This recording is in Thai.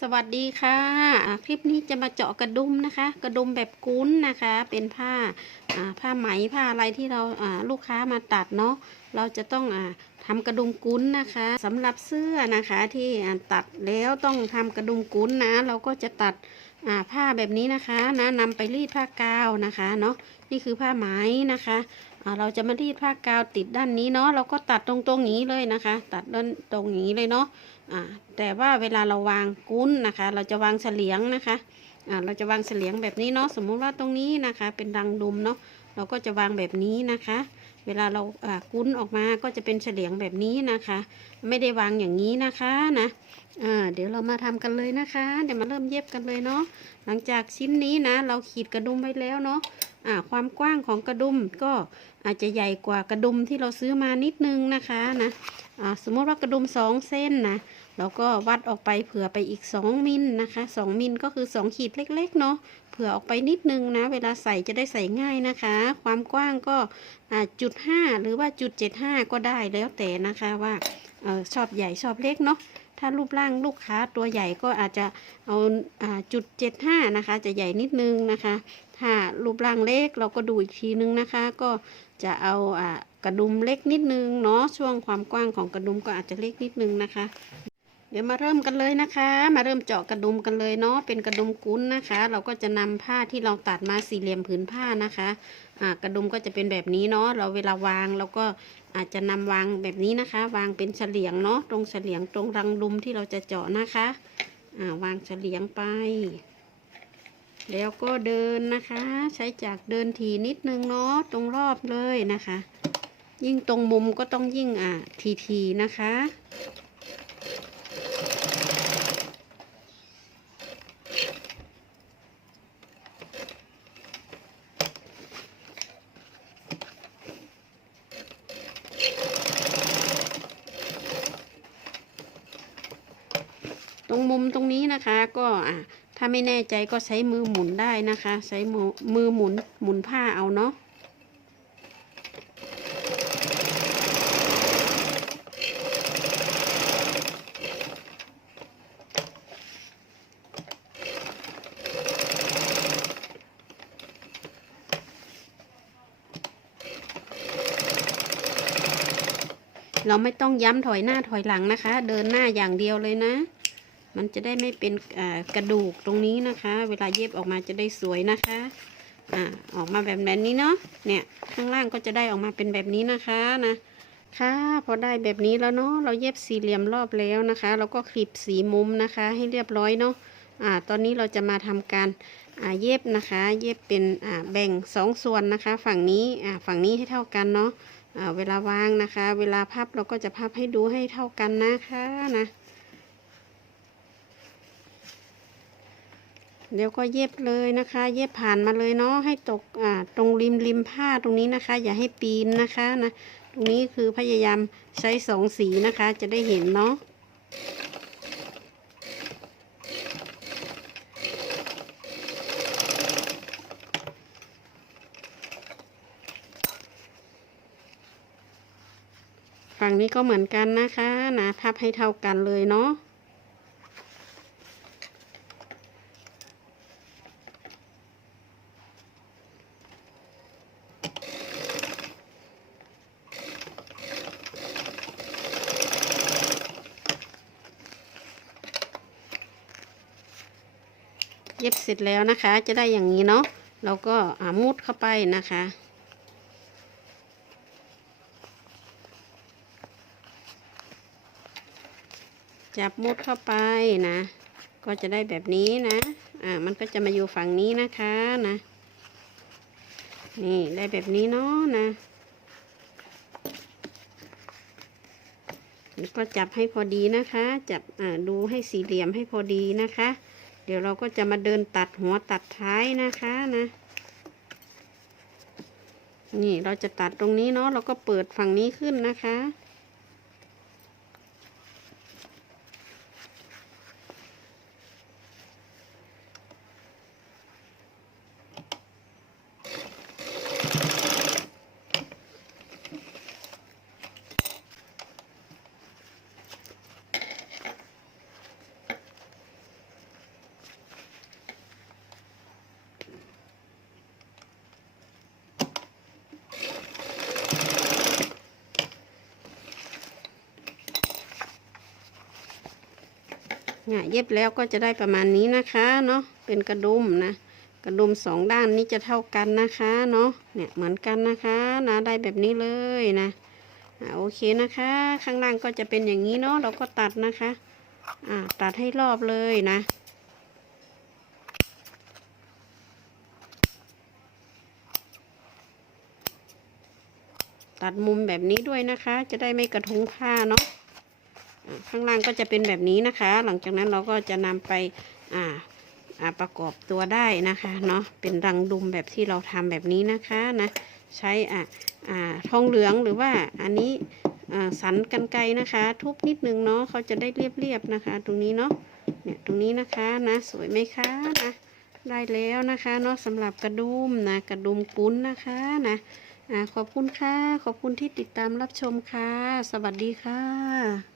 สวัสดีค่ะ คลิปนี้จะมาเจาะกระดุมนะคะ กระดุมแบบกุ้นนะคะ เป็นผ้าผ้าไหมผ้าอะไรที่เราลูกค้ามาตัดเนาะเราจะต้องอ่าทำกระดุมกุ้นนะคะสำหรับเสื้อนะคะที่ตัดแล้วต้องทำกระดุมกุ้นนะ เราก็จะตัดผ้าแบบนี้นะคะนะนำไปรีดผ้ากาวนะคะเนาะนี่คือผ้าไหมนะคะ เราจะมารีดผ้ากาวติดด้านนี้เนาะเราก็ตัดตรงตรงๆนี้เลยนะคะ ตัดด้านตรงนี้เลยเนาะแต่ว่าเวลาเราวางกุ้นนะคะ เราจะวางเฉลียงนะคะเราจะวางเฉลียงแบบนี้เนาะสมมุติว่าตรงนี้นะคะ เป็นรังดุมเนาะเราก็จะวางแบบนี้นะคะ เวลาเรากุ้นออกมาก็จะเป็นเฉลียงแบบนี้นะคะ ไม่ได้วางอย่างนี้นะคะนะเดี๋ยวเรามาทำกันเลยนะคะ เดี๋ยวมาเริ่มเย็บกันเลยเนาะหลังจากชิ้นนี้นะ เราขีดกระดุมไว้แล้วเนาะความกว้างของกระดุมก็อาจจะใหญ่กว่ากระดุมที่เราซื้อมานิดนึงนะคะนะสมมติว่ากระดุมสองเส้นนะ แล้วก็วัดออกไปเผื่อไปอีก 2 มิลนะคะ 2 มิลก็คือ 2 ขีดเล็ก ๆ เนาะเผื่อออกไปนิดนึงนะ เวลาใส่จะได้ใส่ง่ายนะคะ ความกว้างก็จุดห้าหรือว่าจุดเจ็ดห้าก็ได้แล้วแต่นะคะว่าออชอบใหญ่ชอบเล็กเนาะถ้ารูปร่างลูกค้าตัวใหญ่ก็อาจจะเอาอาจุดเจ็ดห้านะคะ จะใหญ่นิดนึงนะคะ ถ้ารูปร่างเล็กเราก็ดูอีกทีนึงนะคะ ก็จะเอาอกระดุมเล็กนิดนึงเนาะช่วงความกว้างของกระดุมก็อาจจะเล็กนิดนึงนะคะ ดี๋ยวมาเริ่มกันเลยนะคะ มาเริ่มเจาะกระดุมกันเลยเนาะเป็นกระดุมกุ้นนะคะ เราก็จะนำผ้าที่เราตัดมาสี่เหลี่ยมผืนผ้านะคะอ่ากระดุมก็จะเป็นแบบนี้เนาะเราเวลาวางเราก็อาจจะนำวางแบบนี้นะคะ วางเป็นเฉลียงเนาะตรงเฉลียงตรงรังดุมที่เราจะเจาะนะคะอ่าวางเฉลียงไป แล้วก็เดินนะคะ ใช้จากเดินทีนิดนึงเนาะตรงรอบเลยนะคะ ยิ่งตรงมุมก็ต้องยิ่งอ่าทีๆนะคะ รงมุมตรงนี้นะคะก็อะถ้าไม่แน่ใจก็ใช้มือหมุนได้นะคะ ใช้มือมือหมุนหมุนผ้าเอาเนาะเราไม่ต้องย้ำถอยหน้าถอยหลังนะคะ เดินหน้าอย่างเดียวเลยนะ มันจะได้ไม่เป็นกระดูกตรงนี้นะคะ เวลาเย็บออกมาจะได้สวยนะคะอ่าออกมาแบบแบบนี้เนาะเนี่ยข้างล่างก็จะได้ออกมาเป็นแบบนี้นะคะนะค่ะพอได้แบบนี้แล้วเนาะเราเย็บสี่เหลี่ยมรอบแล้วนะคะเราก็คลิปสีมุมนะคะ ให้เรียบร้อยเนาะอ่าตอนนี้เราจะมาทำการอ่าเย็บนะคะ เย็บเป็นอ่าแบ่งสองส่วนนะคะ ฝั่งนี้อ่าฝั่งนี้ให้เท่ากันเนาะอ่าเวลาวางนะคะ เวลาพับเราก็จะพับให้ดูให้เท่ากันนะคะนะ เดี๋ยวก็เย็บเลยนะคะ เย็บผ่านมาเลยเนาะให้ตกอ่าตรงริมริมผ้าตรงนี้นะคะ อย่าให้ปีนนะคะนะตรงนี้คือพยายามใช้สองสีนะคะ จะได้เห็นเนาะฝั่งนี้ก็เหมือนกันนะคะนะพับให้เท่ากันเลยเนาะ ย็บเสร็จแล้วนะคะ จะได้อย่างนี้เนาะเราก็ามุดเข้าไปนะคะจับมุดเข้าไปนะ ก็จะได้แบบนี้นะ อ่า มันก็จะมาอยู่ฝั่งนี้นะคะนะ นี่ได้แบบนี้เนาะนะก็จับให้พอดีนะคะ จับ อ่า ดูให้สี่เหลี่ยมให้พอดีนะคะ เดี๋ยวเราก็จะมาเดินตัดหัวตัดท้ายนะคะนะ นี่เราจะตัดตรงนี้เนาะเราก็เปิดฝั่งนี้ขึ้นนะคะ เนี่ยเย็บแล้วก็จะได้ประมาณนี้นะคะเนาะเป็นกระดุมนะ กระดุมสองด้านนี้จะเท่ากันนะคะเนาะเนี่ยเหมือนกันนะคะนะได้แบบนี้เลยนะอ่าโอเคนะคะ ข้างล่างก็จะเป็นอย่างนี้เนาะเราก็ตัดนะคะอ่าตัดให้รอบเลยนะตัดมุมแบบนี้ด้วยนะคะ จะได้ไม่กระทุ้งผ้าเนาะ ข้างล่างก็จะเป็นแบบนี้นะคะ หลังจากนั้นเราก็จะนำไปอ่าประกอบตัวได้นะคะเนาะเป็นรังดุมแบบที่เราทำแบบนี้นะคะนะใช้อ่าอ่าทองเหลืองหรือว่าอันนี้สันกันไกนะคะ ทุบนิดนึงเนาะเขาจะได้เรียบๆนะคะ ตรงนี้เนาะเนี่ยตรงนี้นะคะนะสวยไหมคะนะได้แล้วนะคะเนาะสำหรับกระดุมนะกระดุมกุ้นนะคะนะอ่าขอบคุณค่ะ ขอบคุณที่ติดตามรับชมค่ะ สวัสดีค่ะ